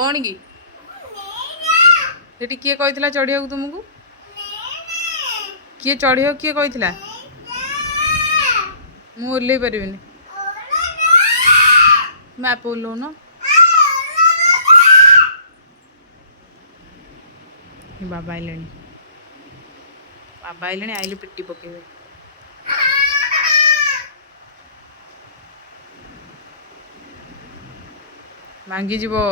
कौन की सेठी किए कही चढ़िया तुमको किए चढ़िया किए कही मु ओल्ल पारि मैप ओल्लौन बाबा आइले आइले पिटी पकेबे भांगी जीवो।